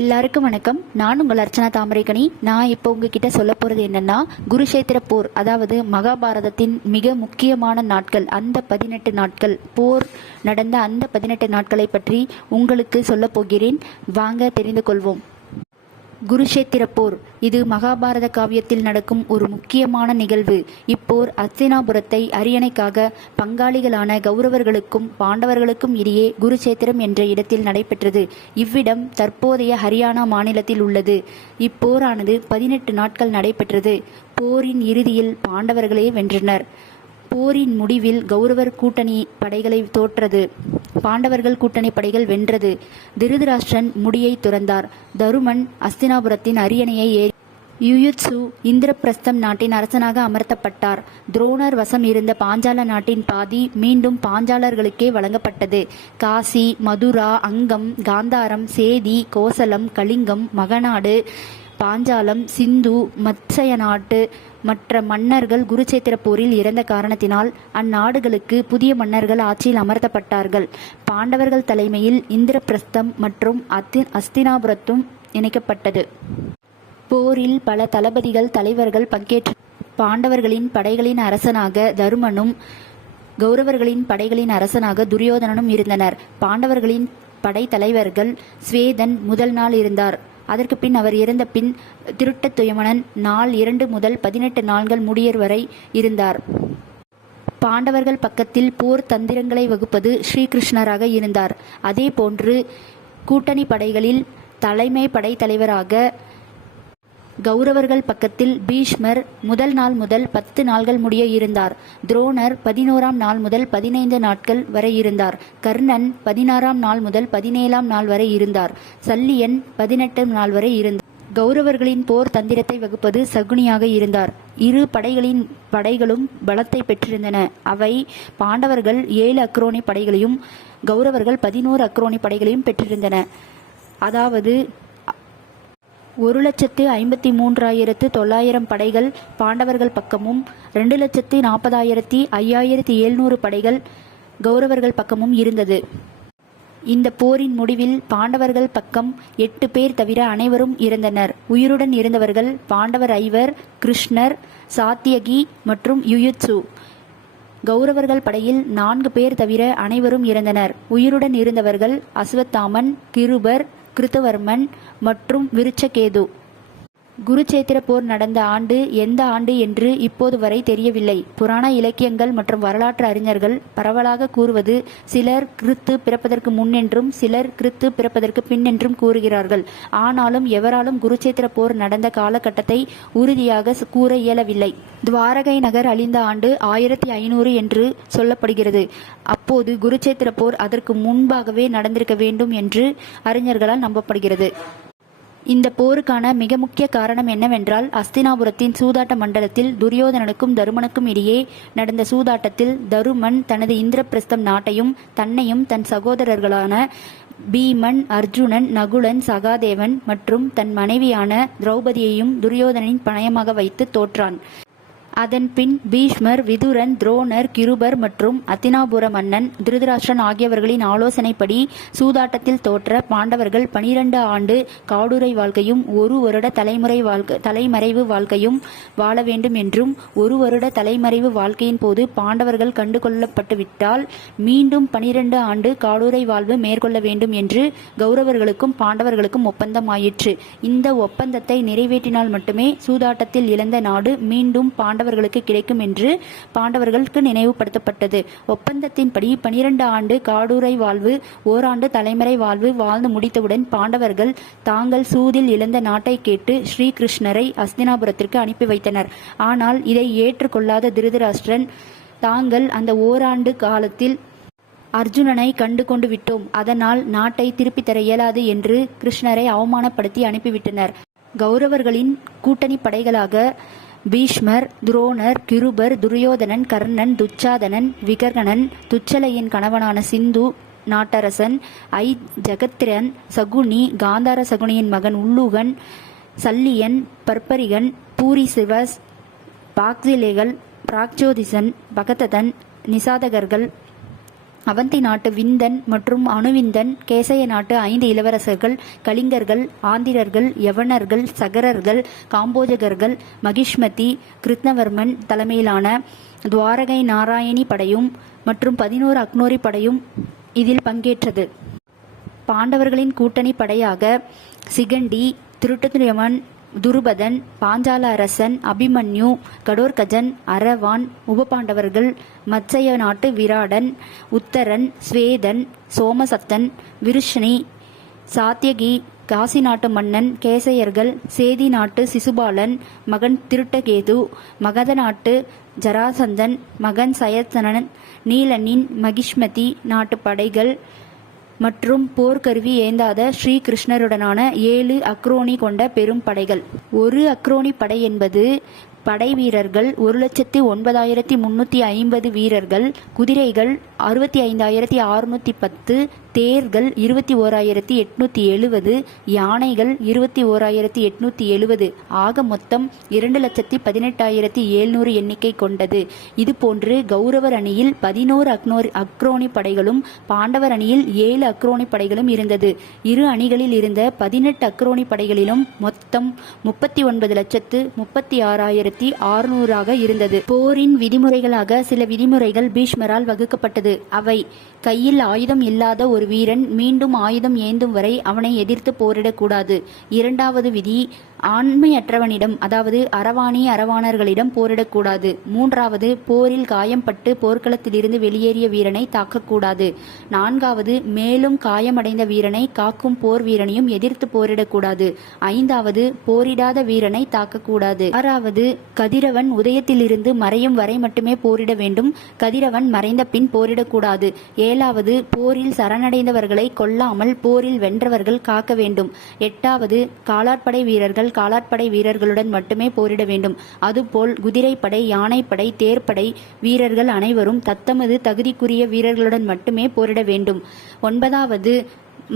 எல்லாருக்கும் வணக்கம். நான் உங்கள் அர்ச்சனா தாமரைக்கணி நான் இப்போ உங்ககிட்ட சொல்ல போகிறது என்னென்னா குருஷேத்திர போர் அதாவது மகாபாரதத்தின் மிக முக்கியமான நாட்கள் அந்த பதினெட்டு நாட்கள் போர் நடந்த அந்த பதினெட்டு நாட்களை பற்றி உங்களுக்கு சொல்ல போகிறேன். வாங்க தெரிந்து கொள்வோம். குருஷேத்திர போர் இது மகாபாரத காவியத்தில் நடக்கும் ஒரு முக்கியமான நிகழ்வு. இப்போர் அஸ்தினாபுரத்தை அரியணைக்காக பங்காளிகளான கௌரவர்களுக்கும் பாண்டவர்களுக்கும் இடையே குருஷேத்திரம் என்ற இடத்தில் நடைபெற்றது. இவ்விடம் தற்போதைய ஹரியானா மாநிலத்தில் உள்ளது. இப்போரானது பதினெட்டு நாட்கள் நடைபெற்றது. போரின் இறுதியில் பாண்டவர்களே வென்றனர். போரின் முடிவில் கௌரவர் கூட்டணி படைகளை தோற்றது. பாண்டவர்கள் கூட்டணி படைகள் வென்றது. திருதராஷ்டிரன் முடியை துறந்தார். தருமன் அஸ்தினாபுரத்தின் அரியணையை ஏறி யுயுத்சு இந்திரபிரஸ்தம் நாட்டின் அரசனாக அமர்த்தப்பட்டார். துரோணர் வசம் இருந்த பாஞ்சால நாட்டின் பாதி மீண்டும் பாஞ்சாலர்களுக்கே வழங்கப்பட்டது. காசி மதுரா அங்கம் காந்தாரம் சேதி கோசலம் கலிங்கம் மகநாடு பாஞ்சாலம் சிந்து மத்சய நாட்டு மற்ற மன்னர்கள் குருச்சேத்திர போரில் இறந்த காரணத்தினால் அந்நாடுகளுக்கு புதிய மன்னர்கள் ஆட்சியில் அமர்த்தப்பட்டார்கள். பாண்டவர்கள் தலைமையில் இந்திரபிரஸ்தம் மற்றும் அத்தி அஸ்தினாபுரத்தும் இணைக்கப்பட்டது. போரில் பல தளபதிகள் தலைவர்கள் பங்கேற்று பாண்டவர்களின் படைகளின் அரசனாக தருமனும் கௌரவர்களின் படைகளின் அரசனாக துரியோதனனும் இருந்தனர். பாண்டவர்களின் படை தலைவர்கள் ஸ்வேதன் முதல் நாள் இருந்தார். அதற்கு பின் அவர் இறந்த பின் திருட்ட துயமனன் நாள் இரண்டு முதல் பதினெட்டு நாள்கள் முடியர் வரை இருந்தார். பாண்டவர்கள் பக்கத்தில் போர் தந்திரங்களை வகுப்பது ஸ்ரீகிருஷ்ணராக இருந்தார். அதே போன்று கூட்டணி படைகளில் தலைமை படை தலைவராக கௌரவர்கள் பக்கத்தில் பீஷ்மர் முதல் நாள் முதல் பத்து நாள்கள் முடிய இருந்தார். துரோணர் பதினோராம் நாள் முதல் பதினைந்து நாட்கள் வரை இருந்தார். கர்ணன் பதினாறாம் நாள் முதல் பதினேழாம் நாள் வரை இருந்தார். சல்லியன் பதினெட்டு நாள் வரை இருந்தார். கௌரவர்களின் போர் தந்திரத்தை வகுப்பது சகுனியாக இருந்தார். இரு படைகளின் படைகளும் பலத்தை பெற்றிருந்தன. அவை பாண்டவர்கள் ஏழு அக்ரோனி படைகளையும் கௌரவர்கள் பதினோரு அக்ரோனி படைகளையும் பெற்றிருந்தன. அதாவது ஒரு லட்சத்து ஐம்பத்தி மூன்றாயிரத்து தொள்ளாயிரம் படைகள் பாண்டவர்கள் பக்கமும் ரெண்டு லட்சத்து நாற்பதாயிரத்தி ஐயாயிரத்தி எழுநூறு படைகள் கௌரவர்கள் பக்கமும் இருந்தது. இந்த போரின் முடிவில் பாண்டவர்கள் பக்கம் எட்டு பேர் தவிர அனைவரும் இறந்தனர். உயிருடன் இருந்தவர்கள் பாண்டவர் ஐவர் கிருஷ்ணர் சாத்தியகி மற்றும் யுயுத்சு. கௌரவர்கள் படையில் நான்கு பேர் தவிர அனைவரும் இறந்தனர். உயிருடன் இருந்தவர்கள் அஸ்வத்தாமன் கிருபர் கிருத்தவர்மன் மற்றும் விருச்சகேது. குருச்சேத்திர போர் நடந்த ஆண்டு எந்த ஆண்டு என்று இப்போது வரை தெரியவில்லை. புராண இலக்கியங்கள் மற்றும் வரலாற்று அறிஞர்கள் பரவலாக கூறுவது சிலர் கிறித்து பிறப்பதற்கு முன் என்றும் சிலர் கிறித்து பிறப்பதற்கு பின் என்றும் கூறுகிறார்கள். ஆனாலும் எவராலும் குருச்சேத்திர போர் நடந்த காலகட்டத்தை உறுதியாக கூற இயலவில்லை. துவாரகை நகர் அழிந்த ஆண்டு ஆயிரத்தி ஐநூறு என்று சொல்லப்படுகிறது. அப்போது குருச்சேத்திர போர் அதற்கு முன்பாகவே நடந்திருக்க வேண்டும் என்று அறிஞர்களால் நம்பப்படுகிறது. இந்த போருக்கான மிக முக்கிய காரணம் என்னவென்றால் அஸ்தினாபுரத்தின் சூதாட்ட மண்டலத்தில் துரியோதனனுக்கும் தருமனுக்கும் இடையே நடந்த சூதாட்டத்தில் தருமன் தனது இந்திரபிரஸ்தம் நாட்டையும் தன்னையும் தன் சகோதரர்களான பீமன் அர்ஜுனன் நகுலன் சகாதேவன் மற்றும் தன் மனைவியான திரௌபதியையும் துரியோதனின் பணயமாக வைத்து தோற்றான். அதன்பின் பீஷ்மர் விதுரன் துரோணர் கிருபர் மற்றும் அத்தினாபுர மன்னன் திருதராஷ்டிரன் ஆகியவர்களின் ஆலோசனைப்படி சூதாட்டத்தில் தோற்ற பாண்டவர்கள் பனிரெண்டு ஆண்டு காடுரை வாழ்க்கையும் ஒரு வருட தலைமுறை வாழ்க்கை தலைமறைவு வாழ்க்கையும் வாழ வேண்டும் என்றும் ஒரு வருட தலைமறைவு வாழ்க்கையின் போது பாண்டவர்கள் கண்டுகொள்ளப்பட்டுவிட்டால் மீண்டும் பனிரெண்டு ஆண்டு காடுரை வாழ்வு மேற்கொள்ள வேண்டும் என்று கௌரவர்களுக்கும் பாண்டவர்களுக்கும் ஒப்பந்தம் ஆயிற்று இந்த ஒப்பந்தத்தை நிறைவேற்றினால் மட்டுமே சூதாட்டத்தில் இழந்த நாடு மீண்டும் பாண்ட பாண்டவர்களுக்கு கிடைக்கும் என்று பாண்டவர்களுக்கு நினைவுபடுத்தப்பட்டது. ஒப்பந்தத்தின்படி பனிரெண்டு ஆண்டு காடூரை வாழ்வு ஓராண்டு தலைமறை வாழ்வு வாழ்ந்து முடித்தவுடன் பாண்டவர்கள் தாங்கள் சூதில் இழந்த நாட்டை கேட்டு ஸ்ரீகிருஷ்ணரை அஸ்தினாபுரத்திற்கு அனுப்பி வைத்தனர். ஆனால் இதை ஏற்றுக்கொள்ளாத திருதராஷ்டிரன் தாங்கள் அந்த ஓராண்டு காலத்தில் அர்ஜுனனை கண்டு கொண்டு விட்டோம். அதனால் நாட்டை திருப்பித் தர இயலாது என்று கிருஷ்ணரை அவமானப்படுத்தி அனுப்பிவிட்டனர். கௌரவர்களின் கூட்டணி படைகளாக பீஷ்மர் துரோணர் கிருபர் துரியோதனன் கர்ணன் துச்சாதனன் விகர்ணன் துச்சலையின் கணவனான சிந்து நாட்டரசன் ஐ ஜகத்திரன் சகுனி காந்தார சகுனியின் மகன் உள்ளுகன் சல்லியன் பர்பரிகன் பூரி சிவஸ் பாக்சிலேகள் பிராக்ஜோதிசன் பகததன் நிசாதகர்கள் அவந்தி நாட்டு விந்தன் மற்றும் அணுவிந்தன் கேசய நாட்டு ஐந்து இளவரசர்கள் கலிங்கர்கள் ஆந்திரர்கள் யவனர்கள் சகரர்கள் காம்போஜகர்கள் மகிஷ்மதி கிருத்னவர்மன் தலைமையிலான துவாரகை நாராயணி படையும் மற்றும் பதினோரு அக்னோரி படையும் இதில் பங்கேற்றது. பாண்டவர்களின் கூட்டணி படையாக சிகண்டி திருட்டுத்திரமன் துருபதன் பாஞ்சால அரசன் அபிமன்யு கடோர்கஜன் அரவான் உபபாண்டவர்கள் மச்சய நாட்டு விராடன் உத்தரன் ஸ்வேதன் சோமசத்தன் விருஷ்ணி சாத்தியகி காசி நாட்டு மன்னன் கேசையர்கள் சேதி நாட்டு சிசுபாலன் மகன் திருட்டகேது மகத நாட்டு ஜராசந்தன் மகன் சயத்தனன் நீலனின் மகிஷ்மதி நாட்டு படைகள் மற்றும் போர்க்கருவி ஏந்தாத ஸ்ரீகிருஷ்ணருடனான ஏழு அக்ரோனி கொண்ட பெரும் படைகள். ஒரு அக்ரோனி படை என்பது படை வீரர்கள் ஒரு லட்சத்தி ஒன்பதாயிரத்தி முன்னூற்றி ஐம்பது வீரர்கள் குதிரைகள் அறுபத்தி ஐந்தாயிரத்தி அறுநூற்றி பத்து தேர்கள் இருபத்தி ஓராயிரத்தி எட்நூற்றி எழுபது யானைகள் இருபத்தி ஓராயிரத்தி எட்நூற்றி எழுபது ஆக மொத்தம் இரண்டு லட்சத்தி பதினெட்டாயிரத்தி எழுநூறு எண்ணிக்கை கொண்டது. இதுபோன்று கௌரவர் அணியில் பதினோரு அக்னோர் அக்ரோனி படைகளும் பாண்டவர் அணியில் ஏழு அக்ரோனி படைகளும் இருந்தது. இரு அணிகளில் இருந்த பதினெட்டு அக்ரோனி படைகளிலும் மொத்தம் முப்பத்தி ஒன்பது லட்சத்து முப்பத்தி ஆறாயிரத்தி ஆயிரத்தி ஆறுநூறாக இருந்தது. போரின் விதிமுறைகளாக சில விதிமுறைகள் பீஷ்மரால் வகுக்கப்பட்டது. அவை கையில் ஆயுதம் இல்லாத ஒரு வீரன் மீண்டும் ஆயுதம் ஏந்தும் வரை அவனை எதிர்த்து போரிடக்கூடாது. இரண்டாவது விதி ஆண்மையற்றவனிடம் அதாவது அரவாணி அரவாணர்களிடம் போரிடக்கூடாது. மூன்றாவது போரில் காயம்பட்டு போர்க்களத்திலிருந்து வெளியேறிய வீரனை தாக்கக்கூடாது. நான்காவது மேலும் காயமடைந்த வீரனை காக்கும் போர் வீரனையும் எதிர்த்து போரிடக்கூடாது. ஐந்தாவது போரிடாத வீரனை தாக்கக்கூடாது. ஆறாவது கதிரவன் உதயத்திலிருந்து மறையும் வரை மட்டுமே போரிட வேண்டும். கதிரவன் மறைந்த பின் போரிடக்கூடாது. ஏழாவது போரில் சரணடைந்தவர்களை கொல்லாமல் போரில் வென்றவர்கள் காக்க வேண்டும். எட்டாவது காலாட்படை வீரர்கள் காலாட்படை வீரர்களுடன் மட்டுமே போரிட வேண்டும். அதுபோல் குதிரைப்படை யானைப்படை தேர்ப்படை வீரர்கள் அனைவரும் தத்தமது தகுதிக்குரிய வீரர்களுடன் மட்டுமே போரிட வேண்டும். ஒன்பதாவது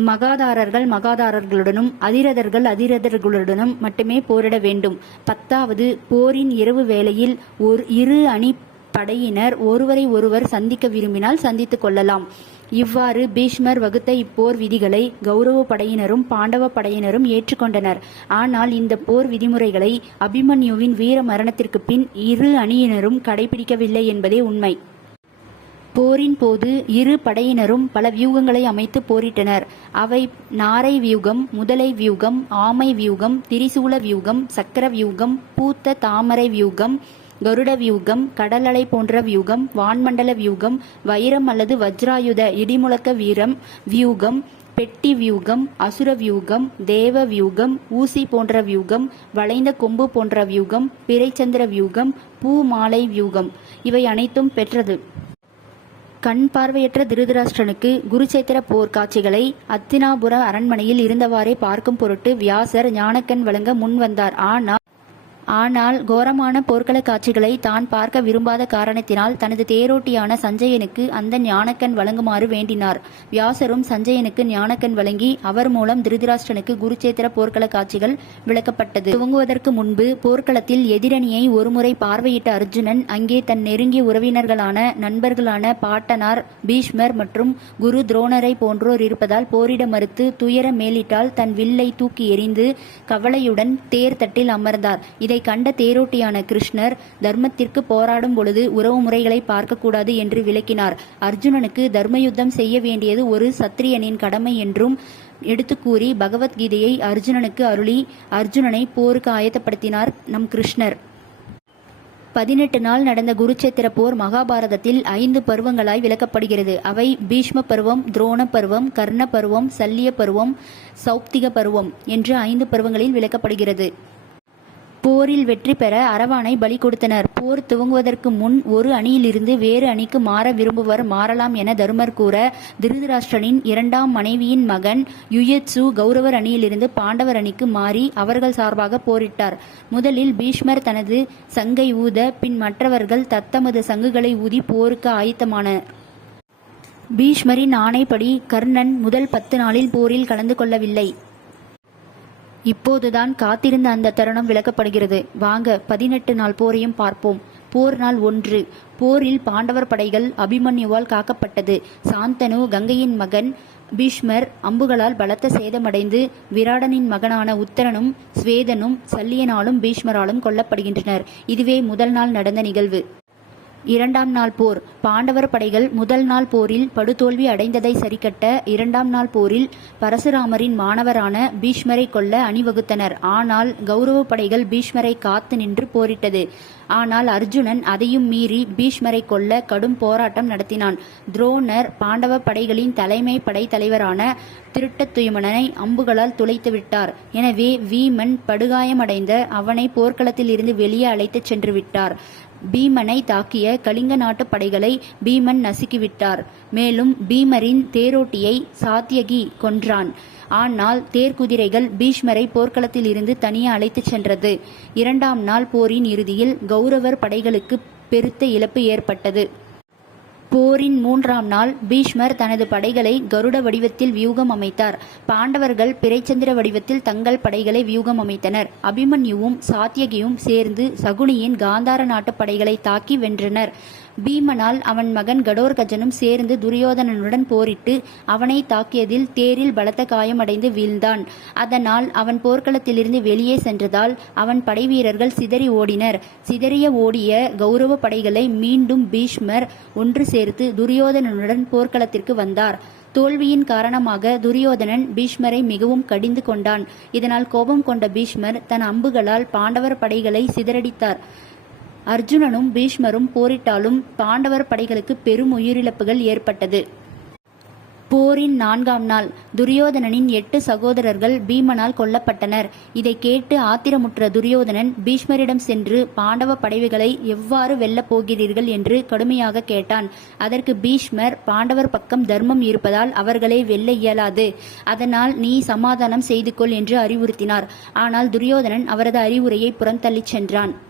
மகாதாரர்கள் மகாதாரர்களுடனும் அதிரதர்கள் அதிரதர்களுடனும் மட்டுமே போரிட வேண்டும். பத்தாவது போரின் இரவு வேளையில் ஒரு இரு அணி படையினர் ஒருவரை ஒருவர் சந்திக்க விரும்பினால் சந்தித்துக் கொள்ளலாம். இவ்வாறு பீஷ்மர் வகுத்த இப்போர் விதிகளை கௌரவ படையினரும் பாண்டவ படையினரும் ஏற்றுக்கொண்டனர். ஆனால் இந்த போர் விதிமுறைகளை அபிமன்யுவின் வீர மரணத்திற்கு பின் இரு அணியினரும் கடைபிடிக்கவில்லை என்பதே உண்மை. போரின் போது இரு படையினரும் பல வியூகங்களை அமைத்து போரிட்டனர். அவை நாரை வியூகம் முதலை வியூகம் ஆமை வியூகம் திரிசூல வியூகம் சக்கர வியூகம் பூத்த தாமரை வியூகம் கருட வியூகம் கடலலை போன்ற வியூகம் வான்மண்டல வியூகம் வைரம் அல்லது வஜ்ராயுத இடிமுழக்க வீரம் வியூகம் பெட்டி வியூகம் அசுர வியூகம் தேவ வியூகம் ஊசி போன்ற வியூகம் வளைந்த கொம்பு போன்ற வியூகம் பிறைச்சந்திர வியூகம் பூ மாலை வியூகம். இவை அனைத்தும் பெற்றது. கண் பார்வையற்ற திருதராஷ்டிரனுக்கு குருச்சேத்திர போர் காட்சிகளை அத்தினாபுர அரண்மனையில் இருந்தவாறே பார்க்கும் பொருட்டு வியாசர் ஞானக்கண் வழங்க முன் வந்தார் ஆனால் ஆனால் கோரமான போர்க்கள காட்சிகளை தான் பார்க்க விரும்பாத காரணத்தினால் தனது தேரோட்டியான சஞ்சயனுக்கு அந்த ஞானக்கண் வழங்குமாறு வேண்டினார். வியாசரும் சஞ்சயனுக்கு ஞானக்கண் வழங்கி அவர் மூலம் திருதிராஷ்டனுக்கு குருச்சேத்திர போர்க்கள காட்சிகள் விளக்கப்பட்டது. துவங்குவதற்கு முன்பு போர்க்களத்தில் எதிரணியை ஒருமுறை பார்வையிட்ட அர்ஜுனன் அங்கே தன் நெருங்கிய உறவினர்களான நண்பர்களான பாட்டனார் பீஷ்மர் மற்றும் குரு துரோணரை போன்றோர் இருப்பதால் போரிட மறுத்து துயர மேலிட்டால் தன் வில்லை தூக்கி எறிந்து கவலையுடன் தேர் தட்டில் அமர்ந்தார். இதை கண்ட தேரோட்டியான கிருஷ்ணர் தர்மத்திற்கு போராடும் பொழுது உறவு முறைகளை பார்க்கக்கூடாது என்று விளக்கினார். அர்ஜுனனுக்கு தர்மயுத்தம் செய்ய வேண்டியது ஒரு சத்திரியனின் கடமை என்றும் எடுத்துக்கூறி பகவத்கீதையை அர்ஜுனனுக்கு அருளி அர்ஜுனனை போருக்கு ஆயத்தப்படுத்தினார் நம் கிருஷ்ணர். பதினெட்டு நாள் நடந்த குருச்சேத்திர போர் மகாபாரதத்தில் ஐந்து பருவங்களாய் விளக்கப்படுகிறது. அவை பீஷ்ம பருவம் துரோண பருவம் கர்ண பருவம் சல்லிய பருவம் சௌப்திக பருவம் என்று ஐந்து பருவங்களில் விளக்கப்படுகிறது. போரில் வெற்றி பெற அரவானை பலி கொடுத்தனர். போர் துவங்குவதற்கு முன் ஒரு அணியிலிருந்து வேறு அணிக்கு மாற விரும்புவர் மாறலாம் என தருமர் கூற திருதராஷ்டிரனின் இரண்டாம் மனைவியின் மகன் யுயத்சு கௌரவர் அணியிலிருந்து பாண்டவர் அணிக்கு மாறி அவர்கள் சார்பாக போரிட்டார். முதலில் பீஷ்மர் தனது சங்கை ஊத பின் மற்றவர்கள் தத்தமது சங்குகளை ஊதி போருக்கு ஆயத்தமானர் பீஷ்மரின் ஆணைப்படி கர்ணன் முதல் பத்து நாளில் போரில் கலந்து கொள்ளவில்லை. இப்போதுதான் காத்திருந்த அந்த தருணம் விளக்கப்படுகிறது. வாங்க பதினெட்டு நாள் போரையும் பார்ப்போம். போர் நாள் ஒன்று. போரில் பாண்டவர் படைகள் அபிமன்யுவால் காக்கப்பட்டது. சாந்தனு கங்கையின் மகன் பீஷ்மர் அம்புகளால் பலத்த சேதமடைந்து விராடனின் மகனான உத்தரனும் ஸ்வேதனும் சல்லியனாலும் பீஷ்மராலும் கொல்லப்படுகின்றனர். இதுவே முதல் நாள் நடந்த நிகழ்வு. இரண்டாம் நாள் போர். பாண்டவர் படைகள் முதல் நாள் போரில் படுதோல்வி அடைந்ததை சரிக்கட்ட இரண்டாம் நாள் போரில் பரசுராமரின் மாணவரான பீஷ்மரை கொல்ல அணிவகுத்தனர். ஆனால் கௌரவ படைகள் பீஷ்மரை காத்து நின்று போரிட்டது. ஆனால் அர்ஜுனன் அதையும் மீறி பீஷ்மரை கொல்ல கடும் போராட்டம் நடத்தினான். துரோணர் பாண்டவ படைகளின் தலைமை படை தலைவரான திருட்டத்துயமனை அம்புகளால் துளைத்து விட்டார். எனவே வீமன் படுகாயமடைந்த அவனை போர்க்களத்தில் இருந்து வெளியே அழைத்துச் சென்று விட்டார். பீமனை தாக்கிய கலிங்க நாட்டு படைகளை பீமன் நசுக்கிவிட்டார். மேலும் பீமரின் தேரோட்டியை சாத்தியகி கொன்றான். ஆனால் தேர்குதிரைகள் பீஷ்மரை போர்க்களத்தில் இருந்து தனியே அழைத்துச் சென்றது. இரண்டாம் நாள் போரின் இறுதியில் கௌரவர் படைகளுக்கு பெருத்த இழப்பு ஏற்பட்டது. போரின் மூன்றாம் நாள் பீஷ்மர் தனது படைகளை கருட வடிவத்தில் வியூகம் அமைத்தார். பாண்டவர்கள் பிறைச்சந்திர வடிவத்தில் தங்கள் படைகளை வியூகம் அமைத்தனர். அபிமன்யுவும் சாத்தியகியும் சேர்ந்து சகுனியின் காந்தார நாட்டு படைகளை தாக்கி வென்றனர். பீமனால் அவன் மகன் கடோர்கஜனும் சேர்ந்து துரியோதனனுடன் போரிட்டு அவனை தாக்கியதில் தேரில் பலத்த காயமடைந்து வீழ்ந்தான். அதனால் அவன் போர்க்களத்திலிருந்து வெளியே சென்றதால் அவன் படைவீரர்கள் சிதறி ஓடினர். சிதறிய ஓடிய கௌரவ படைகளை மீண்டும் பீஷ்மர் ஒன்று சேர்த்து துரியோதனனுடன் போர்க்களத்திற்கு வந்தார். தோல்வியின் காரணமாக துரியோதனன் பீஷ்மரை மிகவும் கடிந்து கொண்டான். இதனால் கோபம் கொண்ட பீஷ்மர் தன் அம்புகளால் பாண்டவர் படைகளை சிதறடித்தார். அர்ஜுனனும் பீஷ்மரும் போரிட்டாலும் பாண்டவர் படைகளுக்கு பெரும் உயிரிழப்புகள் ஏற்பட்டது. போரின் நான்காம் நாள் துரியோதனனின் எட்டு சகோதரர்கள் பீமனால் கொல்லப்பட்டனர். இதை கேட்டு ஆத்திரமுற்ற துரியோதனன் பீஷ்மரிடம் சென்று பாண்டவ படைவுகளை எவ்வாறு வெல்லப் போகிறீர்கள் என்று கடுமையாக கேட்டான். அதற்கு பீஷ்மர் பாண்டவர் பக்கம் தர்மம் இருப்பதால் அவர்களை வெல்ல இயலாது. அதனால் நீ சமாதானம் செய்து கொள் என்று அறிவுறுத்தினார். ஆனால் துரியோதனன் அவரது அறிவுரையை புறந்தள்ளிச் சென்றான்.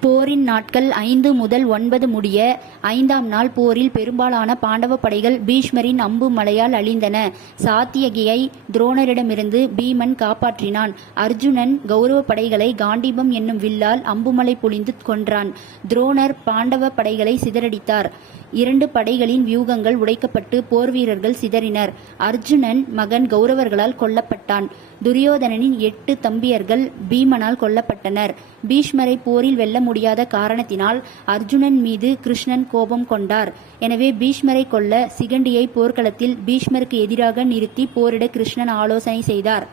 போரின் நாட்கள் ஐந்து முதல் ஒன்பது முடிய ஐந்தாம் நாள் போரில் பெரும்பாலான பாண்டவ படைகள் பீஷ்மரின் அம்பு மலையால் அழிந்தன. சாத்தியகியை துரோணரிடமிருந்து பீமன் காப்பாற்றினான். அர்ஜுனன் கௌரவ படைகளை காண்டீபம் என்னும் வில்லால் அம்புமலை பொழிந்து கொன்றான். துரோணர் பாண்டவ படைகளை சிதறடித்தார். இரண்டு படைகளின் வியூகங்கள் உடைக்கப்பட்டு போர் வீரர்கள் சிதறினர். அர்ஜுனன் மகன் கௌரவர்களால் கொல்லப்பட்டான். துரியோதனனின் எட்டு தம்பியர்கள் பீமனால் கொல்லப்பட்டனர். பீஷ்மரை போரில் வெல்ல முடியாத காரணத்தினால் அர்ஜுனன் மீது கிருஷ்ணன் கோபம் கொண்டார். எனவே பீஷ்மரை கொல்ல சிகண்டியை போர்க்களத்தில் பீஷ்மருக்கு எதிராக நிறுத்தி போரிட கிருஷ்ணன் ஆலோசனை செய்தார்.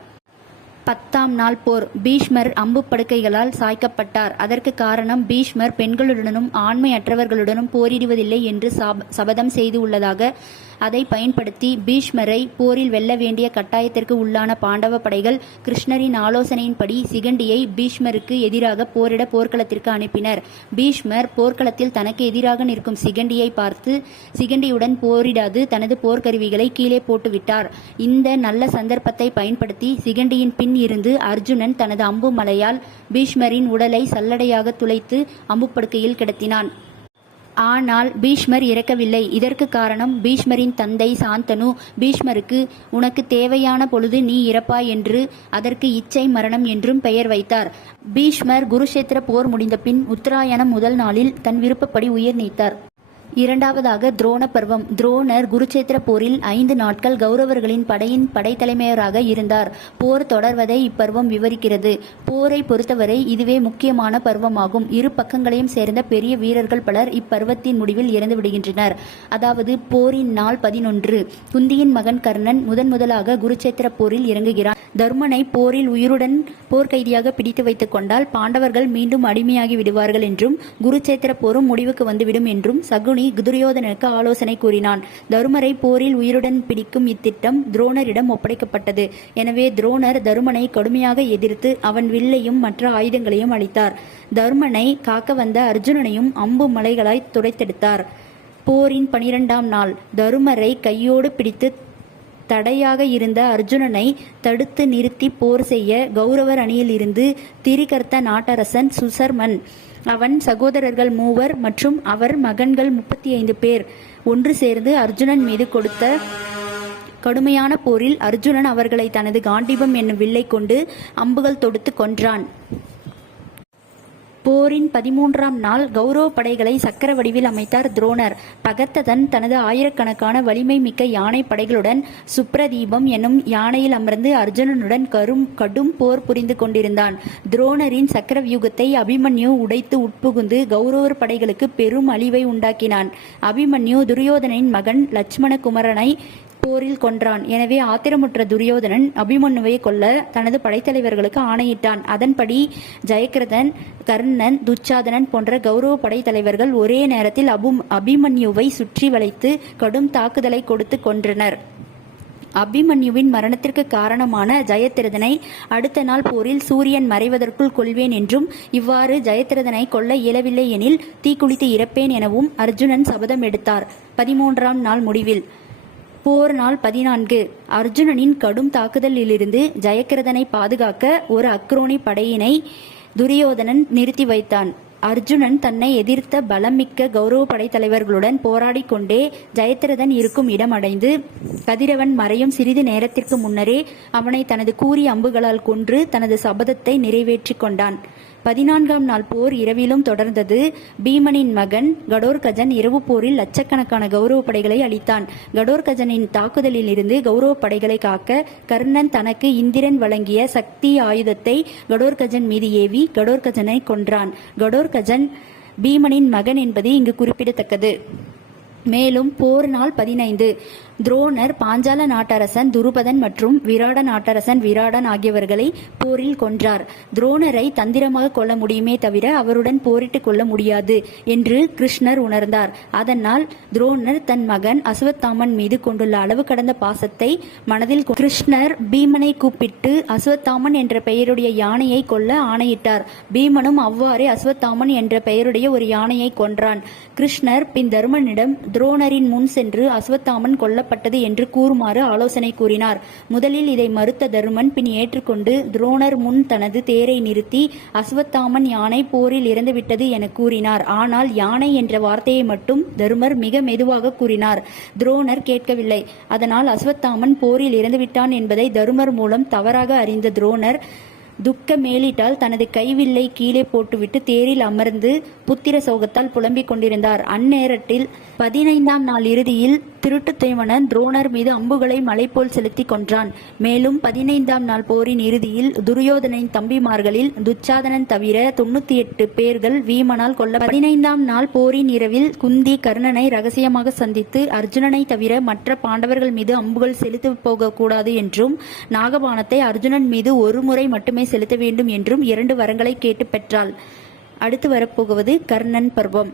பத்தாம் நாள் போர். பீஷ்மர் அம்பு படுக்கைகளால் சாய்க்கப்பட்டார். அதற்கு காரணம் பீஷ்மர் பெண்களுடனும் ஆண்மையற்றவர்களுடனும் போரிடுவதில்லை என்று சபதம் செய்து உள்ளதாக அதை பயன்படுத்தி பீஷ்மரை போரில் வெல்ல வேண்டிய கட்டாயத்திற்கு உள்ளான பாண்டவ படைகள் கிருஷ்ணரின் ஆலோசனையின்படி சிகண்டியை பீஷ்மருக்கு எதிராக போரிட போர்க்களத்திற்கு அனுப்பினர். பீஷ்மர் போர்க்களத்தில் தனக்கு எதிராக நிற்கும் சிகண்டியை பார்த்து சிகண்டியுடன் போரிடாது தனது போர்க்கருவிகளை கீழே போட்டுவிட்டார். இந்த நல்ல சந்தர்ப்பத்தை பயன்படுத்தி சிகண்டியின் பின் இருந்து அர்ஜுனன் தனது அம்பு மலையால் பீஷ்மரின் உடலை சல்லடையாக துளைத்து அம்புப்படுக்கையில் கிடத்தினான். ஆனால் பீஷ்மர் இறக்கவில்லை. இதற்கு காரணம் பீஷ்மரின் தந்தை சாந்தனு. பீஷ்மருக்கு உனக்கு தேவையான பொழுது நீ இறப்பாய் என்று அதற்கு இச்சை மரணம் என்றும் பெயர் வைத்தார். பீஷ்மர் குருஷேத்திர போர் முடிந்த பின் உத்தராயணம் முதல் நாளில் தன் விருப்பப்படி உயிர் நீத்தார். இரண்டாவதாக துரோண பருவம் துரோணர் குருச்சேத்திர போரில் ஐந்து நாட்கள் கௌரவர்களின் படையின் படைத்தலைமையராக இருந்தார். போர் தொடர்வதை இப்பருவம் விவரிக்கிறது. போரை பொறுத்தவரை இதுவே முக்கியமான பருவமாகும். இரு பக்கங்களையும் சேர்ந்த பெரிய வீரர்கள் பலர் இப்பருவத்தின் முடிவில் இறந்து விடுகின்றனர். அதாவது போரின் நாள் பதினொன்று. குந்தியின் மகன் கர்ணன் முதன் முதலாக குருச்சேத்திர போரில் இறங்குகிறான். தர்மனை போரில் உயிருடன் போர்க்கைதியாக பிடித்து வைத்துக் கொண்டால் பாண்டவர்கள் மீண்டும் அடிமையாகி விடுவார்கள் என்றும் குருச்சேத்திர போரும் முடிவுக்கு வந்துவிடும் என்றும் சகுனி துரியோதனனுக்கு ஆலோசனை கூறினான். தருமரை போரில் உயிருடன் பிடிக்கும் இத்திட்டம் துரோணரிடம் ஒப்படைக்கப்பட்டது. எனவே துரோணர் தருமனை கடுமையாக எதிர்த்து அவன் வில்லையும் மற்ற ஆயுதங்களையும் அளித்தார் தருமனை காக்க வந்த அர்ஜுனனையும் அம்பு மலைகளாய் துடைத்தெடுத்தார். போரின் பனிரெண்டாம் நாள் தருமரை கையோடு பிடித்து தடையாக இருந்த அர்ஜுனனை தடுத்து நிறுத்தி போர் செய்ய கௌரவர் அணியில் இருந்து திரிகர்த்த நாட்டரசன் சுசர்மன். அவன் சகோதரர்கள் மூவர் மற்றும் அவர் மகன்கள் முப்பத்தி ஐந்து பேர். ஒன்று சேர்ந்து அர்ஜுனன் மீது கொடுத்த கடுமையான போரில் அர்ஜுனன் அவர்களை தனது காண்டிபம் என்னும் வில்லை கொண்டு அம்புகள் தொடுத்து கொன்றான். போரின் பதிமூன்றாம் நாள் கௌரவ படைகளை சக்கர வடிவில் அமைத்தார் துரோணர். பகத்ததன் தனது ஆயிரக்கணக்கான வலிமை மிக்க யானை படைகளுடன் சுப்ரதீபம் என்னும் யானையில் அமர்ந்து அர்ஜுனனுடன் கரும் கடும் போர் புரிந்து கொண்டிருந்தான். துரோணரின் சக்கர வியூகத்தை அபிமன்யு உடைத்து உட்புகுந்து கௌரவர் படைகளுக்கு பெரும் அழிவை உண்டாக்கினான். அபிமன்யு துரியோதனின் மகன் லட்சுமண குமரனை போரில் கொன்றான். எனவே ஆத்திரமுற்ற துரியோதனன் அபிமன்யுவை கொல்ல தனது படைத்தலைவர்களுக்கு ஆணையிட்டான். அதன்படி ஜெயக்கிரதன் கர்ணன் துச்சாதனன் போன்ற கௌரவ படைத்தலைவர்கள் ஒரே நேரத்தில் அபு அபிமன்யுவை சுற்றி வளைத்து கடும் தாக்குதலை கொடுத்து கொன்றனர். அபிமன்யுவின் மரணத்திற்கு காரணமான ஜெயத்திரதனை அடுத்த நாள் போரில் சூரியன் மறைவதற்குள் கொள்வேன் என்றும் இவ்வாறு ஜெயத்திரதனை கொல்ல இயலவில்லை எனில் தீக்குளித்து இறப்பேன் எனவும் அர்ஜுனன் சபதம் எடுத்தார். பதிமூன்றாம் நாள் முடிவில் போர் நாள் பதினான்கு. அர்ஜுனனின் கடும் தாக்குதலிலிருந்து ஜெயக்கிரதனை பாதுகாக்க ஒரு அக்ரோனி படையினை துரியோதனன் நிறுத்தி வைத்தான். அர்ஜுனன் தன்னை எதிர்த்த பலமிக்க கௌரவ படைத்தலைவர்களுடன் போராடி கொண்டே ஜெயத்ரதன் இருக்கும் இடம் அடைந்து கதிரவன் மறையும் சிறிது நேரத்திற்கு முன்னரே அவனை தனது கூறி அம்புகளால் கொன்று தனது சபதத்தை நிறைவேற்றிக் கொண்டான். பதினான்காம் நாள் போர் இரவிலும் தொடர்ந்தது. பீமனின் மகன் கடோர்கஜன் இரவு போரில் லட்சக்கணக்கான கௌரவ படைகளை அளித்தான். கடோர்கஜனின் தாக்குதலில் இருந்து கௌரவ படைகளை காக்க கர்ணன் தனக்கு இந்திரன் வழங்கிய சக்தி ஆயுதத்தை கடோர்கஜன் மீது ஏவி கடோர்கஜனை கொன்றான். கடோர்கஜன் பீமனின் மகன் என்பது இங்கு குறிப்பிடத்தக்கது. மேலும் போர் நாள் பதினைந்து. துரோணர் பாஞ்சால நாட்டரசன் துருபதன் மற்றும் விராட நாட்டரசன் விராடன் ஆகியவர்களை போரில் கொன்றார். துரோணரை தந்திரமாக கொள்ள முடியுமே தவிர அவருடன் போரிட்டு கொள்ள முடியாது என்று கிருஷ்ணர் உணர்ந்தார். அதனால் துரோணர் தன் மகன் அஸ்வத்தாமன் மீது கொண்டுள்ள அளவு கடந்த பாசத்தை மனதில் கிருஷ்ணர் பீமனை கூப்பிட்டு அஸ்வத்தாமன் என்ற பெயருடைய யானையை கொல்ல ஆணையிட்டார். பீமனும் அவ்வாறே அஸ்வத்தாமன் என்ற பெயருடைய ஒரு யானையை கொன்றான். கிருஷ்ணர் பின் தருமனிடம் துரோணரின் முன் சென்று அஸ்வத்தாமன் கொல்லப்பட்டது என்று கூறுமாறு ஆலோசனை கூறினார். முதலில் இதை மறுத்த தருமன் பின் ஏற்றுக்கொண்டு துரோணர் முன் தனது தேரை நிறுத்தி அஸ்வத்தாமன் யானை போரில் இறந்துவிட்டது என கூறினார். ஆனால் யானை என்ற வார்த்தையை மட்டும் தருமர் மிக மெதுவாக கூறினார். துரோணர் கேட்கவில்லை. அதனால் அஸ்வத்தாமன் போரில் இறந்துவிட்டான் என்பதை தருமர் மூலம் தவறாக அறிந்த துரோணர் துக்க மேலிட்டால் தனது கைவில்லை கீழே போட்டுவிட்டு தேரில் அமர்ந்து புத்திர சோகத்தால் புலம்பிக் கொண்டிருந்தார். அந்நேரத்தில் பதினைந்தாம் நாள் இறுதியில் திருட்டுத்தேவனன் துரோணர் மீது அம்புகளை மலை போல் செலுத்தி கொன்றான். மேலும் பதினைந்தாம் நாள் போரின் இறுதியில் துரியோதனின் தம்பிமார்களில் துச்சாதனன் தவிர தொண்ணூத்தி எட்டு பேர்கள் வீமனால் கொல்ல பதினைந்தாம் நாள் போரின் இரவில் குந்தி கர்ணனை ரகசியமாக சந்தித்து அர்ஜுனனை தவிர மற்ற பாண்டவர்கள் மீது அம்புகள் செலுத்த போகக்கூடாது என்றும் நாகபானத்தை அர்ஜுனன் மீது ஒரு முறை மட்டுமே செலுத்த வேண்டும் என்றும் இரண்டு வரங்களை கேட்டு பெற்றாள். அடுத்து வரப்போகுவது கர்ணன் பருவம்.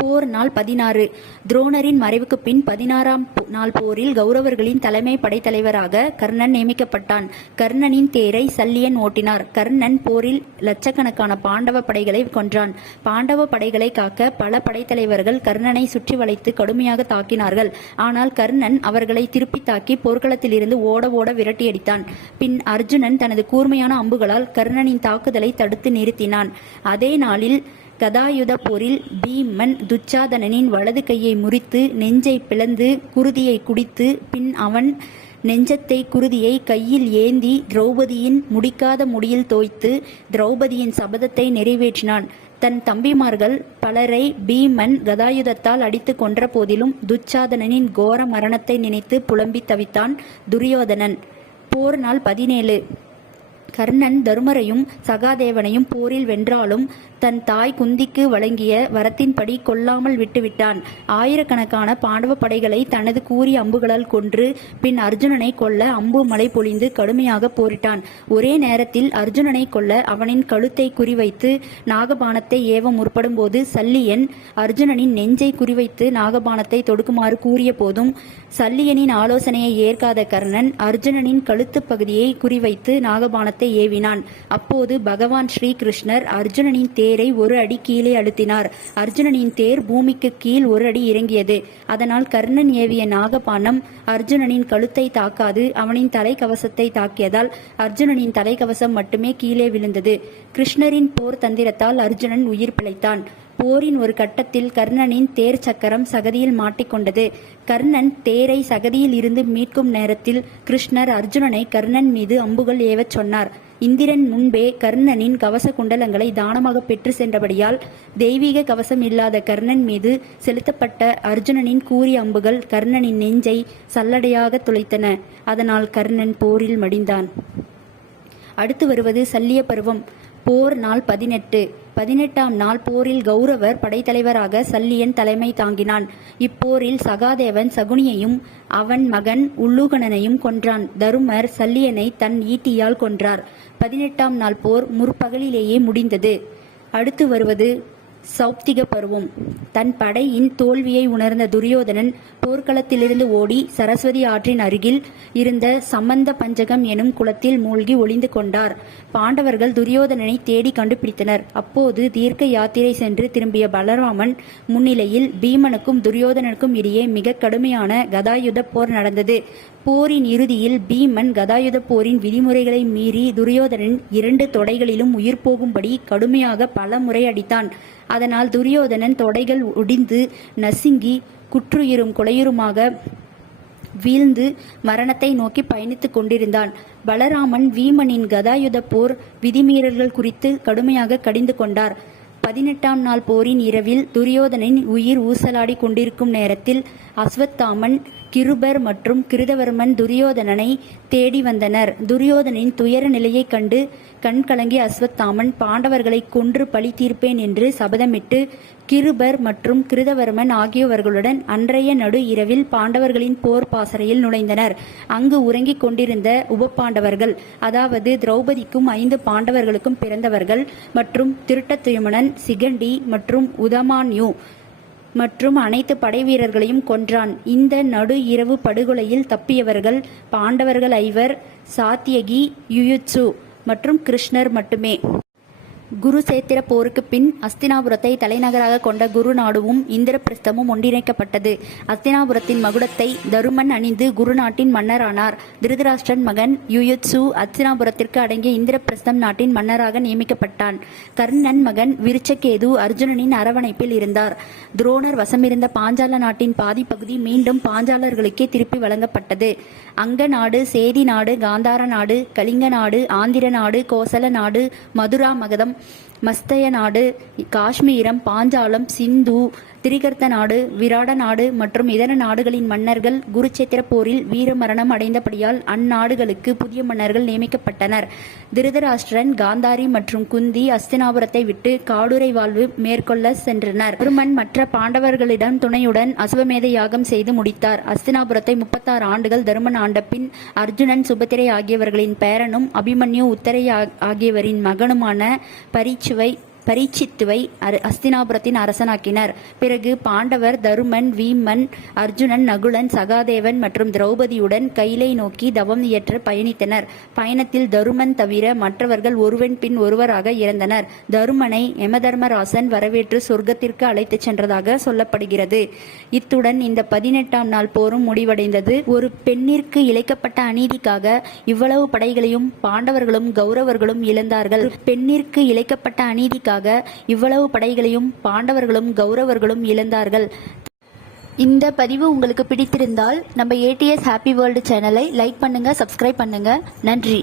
போர் நாள் பதினாறு. துரோணரின் மறைவுக்கு பின் பதினாறாம் நாள் போரில் கௌரவர்களின் தலைமை படைத்தலைவராக கர்ணன் நியமிக்கப்பட்டான். கர்ணனின் தேரை சல்லியன் ஓட்டினார். கர்ணன் போரில் லட்சக்கணக்கான பாண்டவ படைகளை கொன்றான். பாண்டவ படைகளை காக்க பல படைத்தலைவர்கள் கர்ணனை சுற்றி வளைத்து கடுமையாக தாக்கினார்கள். ஆனால் கர்ணன் அவர்களை திருப்பி தாக்கி போர்க்களத்திலிருந்து ஓட ஓட விரட்டியடித்தான் பின் அர்ஜுனன் தனது கூர்மையான அம்புகளால் கர்ணனின் தாக்குதலை தடுத்து நிறுத்தினான். அதே நாளில் கதாயுத போரில் பீமன் துச்சாதனனின் வலது கையை முறித்து நெஞ்சை பிளந்து குருதியை குடித்து பின் அவன் நெஞ்சத்தை குருதியை கையில் ஏந்தி திரௌபதியின் முடிக்காத முடியில் தோய்த்து திரௌபதியின் சபதத்தை நிறைவேற்றினான். தன் தம்பிமார்கள் பலரை பீமன் கதாயுதத்தால் அடித்து கொன்ற போதிலும் துச்சாதனனின் கோர மரணத்தை நினைத்து புலம்பி தவித்தான் துரியோதனன். போர் நாள் பதினேழு. கர்ணன் தருமரையும் சகாதேவனையும் போரில் வென்றாலும் தன் தாய் குந்திக்கு வழங்கிய வரத்தின்படி கொல்லாமல் விட்டுவிட்டான். ஆயிரக்கணக்கான பாண்டவ படைகளை தனது கூறிய அம்புகளால் கொன்று பின் அர்ஜுனனை கொல்ல அம்பு மலை பொழிந்து கடுமையாக போரிட்டான். ஒரே நேரத்தில் அர்ஜுனனை கொல்ல அவனின் கழுத்தை குறிவைத்து நாகபானத்தை ஏவ முற்படும் போது சல்லியன் அர்ஜுனனின் நெஞ்சை குறிவைத்து நாகபானத்தை தொடுக்குமாறு கூறிய போதும் சல்லியனின் ஆலோசனையை ஏற்காத கர்ணன் அர்ஜுனனின் கழுத்து பகுதியை குறிவைத்து நாகபானத்தை ஏவினான். அப்போது பகவான் ஸ்ரீகிருஷ்ணர் அர்ஜுனனின் தேரை ஒரு அடி கீழே அழுத்தினார். அர்ஜுனனின் தேர் பூமிக்கு கீழ் ஒரு அடி இறங்கியது. அதனால் கர்ணன் ஏவிய நாகபானம் அர்ஜுனனின் கழுத்தை தாக்காது அவனின் தலைக்கவசத்தை தாக்கியதால் அர்ஜுனனின் தலைக்கவசம் மட்டுமே கீழே விழுந்தது. கிருஷ்ணரின் போர் தந்திரத்தால் அர்ஜுனன் உயிர் பிழைத்தான். போரின் ஒரு கட்டத்தில் கர்ணனின் தேர் சக்கரம் சகதியில் மாட்டிக்கொண்டது. கர்ணன் தேரை சகதியில் இருந்து மீட்கும் நேரத்தில் கிருஷ்ணர் அர்ஜுனனை கர்ணன் மீது அம்புகள் ஏவச் சொன்னார். இந்திரன் முன்பே கர்ணனின் கவச குண்டலங்களை தானமாக பெற்று சென்றபடியால் தெய்வீக கவசம் இல்லாத கர்ணன் மீது செலுத்தப்பட்ட அர்ஜுனனின் கூறிய அம்புகள் கர்ணனின் நெஞ்சை சல்லடையாக துளைத்தன. அதனால் கர்ணன் போரில் மடிந்தான். அடுத்து வருவது சல்லிய பருவம் போர் நாள் பதினெட்டு. பதினெட்டாம் நாள் போரில் கௌரவர் படைத்தலைவராக சல்லியன் தலைமை தாங்கினான். இப்போரில் சகாதேவன் சகுனியையும் அவன் மகன் உள்ளூகணனையும் கொன்றான். தருமர் சல்லியனை தன் ஈட்டியால் கொன்றார். பதினெட்டாம் நாள் போர் முற்பகலிலேயே முடிந்தது. அடுத்து வருவது சௌப்திக பருவம். தன் படையின் தோல்வியை உணர்ந்த துரியோதனன் போர்க்களத்திலிருந்து ஓடி சரஸ்வதி ஆற்றின் அருகில் இருந்த சம்பந்த பஞ்சகம் எனும் குளத்தில் மூழ்கி ஒளிந்து கொண்டார். பாண்டவர்கள் துரியோதனனை தேடி கண்டுபிடித்தனர். அப்போது தீர்க்க யாத்திரை சென்று திரும்பிய பலராமன் முன்னிலையில் பீமனுக்கும் துரியோதனனுக்கும் இடையே மிக கடுமையான கதாயுத போர் நடந்தது. போரின் இறுதியில் பீமன் கதாயுத போரின் விதிமுறைகளை மீறி துரியோதனன் இரண்டு தொடைகளிலும் உயிர் போகும்படி கடுமையாக பல முறை அடித்தான். அதனால் துரியோதனன் தொடைகள் ஒடிந்து நசுங்கி குற்றுயிரும் கொலையுருமாக வீழ்ந்து மரணத்தை நோக்கி பயணித்துக் கொண்டிருந்தான். பலராமன் வீமனின் கதாயுத போர் விதிமீறல்கள் குறித்து கடுமையாக கடிந்து கொண்டார். பதினெட்டாம் நாள் போரின் இரவில் துரியோதனின் உயிர் ஊசலாடி கொண்டிருக்கும் நேரத்தில் அஸ்வத்தாமன் கிருபர் மற்றும் கிருதவர்மன் துரியோதனனை தேடி வந்தனர். துரியோதனின் துயர நிலையைக் கண்டு கண்கலங்கி அஸ்வத்தாமன் பாண்டவர்களை கொன்று பழி தீர்ப்பேன் என்று சபதமிட்டு கிருபர் மற்றும் கிருதவர்மன் ஆகியவர்களுடன் அன்றைய நடு இரவில் பாண்டவர்களின் போர் பாசறையில் நுழைந்தனர். அங்கு உறங்கிக் கொண்டிருந்த உபபாண்டவர்கள் அதாவது திரௌபதிக்கும் ஐந்து பாண்டவர்களுக்கும் பிறந்தவர்கள் மற்றும் திருட்டத்துயமனன் சிகண்டி மற்றும் உதமான்யு மற்றும் அனைத்து படைவீரர்களையும் கொன்றான். இந்த நடு இரவு படுகொலையில் தப்பியவர்கள் பாண்டவர்கள் ஐவர் சாத்தியகி யுயுட்சு மற்றும் கிருஷ்ணர் மட்டுமே. குருசேத்திர போருக்கு பின் அஸ்தினாபுரத்தை தலைநகராக கொண்ட குருநாடுவும் இந்திரபிரஸ்தமும் ஒன்றிணைக்கப்பட்டது. அஸ்தினாபுரத்தின் மகுடத்தை தருமன் அணிந்து குருநாட்டின் மன்னரானார். திருதராஷ்டிரன் மகன் யுயுத்சு அஸ்தினாபுரத்திற்கு அடங்கிய இந்திரபிரஸ்தம் நாட்டின் மன்னராக நியமிக்கப்பட்டான். கர்ணன் மகன் விருச்சகேது அர்ஜுனனின் அரவணைப்பில் இருந்தார். துரோணர் வசமிருந்த பாஞ்சால நாட்டின் பாதி பகுதி மீண்டும் பாஞ்சாலர்களுக்கே திருப்பி வழங்கப்பட்டது. அங்க நாடு சேதி நாடு காந்தார நாடு கலிங்க நாடு ஆந்திர நாடு கோசல நாடு மதுரா மகதம் மஸ்தய நாடு காஷ்மீரம் பாஞ்சாலம் சிந்து திரிகர்த்த நாடு விராட நாடு மற்றும் இதர நாடுகளின் மன்னர்கள் குருச்சேத்திர போரில் வீரமரணம் அடைந்தபடியால் அந்நாடுகளுக்கு புதிய மன்னர்கள் நியமிக்கப்பட்டனர். திருதராஷ்டிரன் காந்தாரி மற்றும் குந்தி அஸ்தினாபுரத்தை விட்டு காடுரை வாழ்வு மேற்கொள்ள சென்றனர். திருமன் மற்ற பாண்டவர்களிடம் துணையுடன் அசுவமேத யாகம் செய்து முடித்தார். அஸ்தினாபுரத்தை முப்பத்தாறு ஆண்டுகள் தருமன் ஆண்ட பின் அர்ஜுனன் சுபத்திரை ஆகியவர்களின் பேரனும் அபிமன்யு உத்தரை ஆகியவரின் மகனுமான பரீட்சுவை பரீட்சித்துவை அஸ்தினாபுரத்தின் அரசனாக்கினர். பிறகு பாண்டவர் தருமன் வீமன் அர்ஜுனன் நகுலன் சகாதேவன் மற்றும் திரௌபதியுடன் கைலை நோக்கி தவம் இயற்ற பயணித்தனர். பயணத்தில் தருமன் தவிர மற்றவர்கள் ஒருவன் பின் ஒருவராக இறந்தனர். தருமனை யமதர்மராசன் வரவேற்று சொர்க்கத்திற்கு அழைத்துச் சென்றதாக சொல்லப்படுகிறது. இத்துடன் இந்த பதினெட்டாம் நாள் போரும் முடிவடைந்தது. ஒரு பெண்ணிற்கு இழைக்கப்பட்ட அநீதிக்காக இவ்வளவு படைகளையும் பாண்டவர்களும் கௌரவர்களும் இழந்தார்கள். பெண்ணிற்கு இழைக்கப்பட்ட அநீதிக்காக இவ்வளவு படைகளையும் பாண்டவர்களும் கௌரவர்களும் இழந்தார்கள். இந்த பதிவு உங்களுக்கு பிடித்திருந்தால் நம்ம ஏடிஎஸ் ஹாப்பி வேர்ல்டு சேனலை லைக் பண்ணுங்க சப்ஸ்கிரைப் பண்ணுங்க. நன்றி.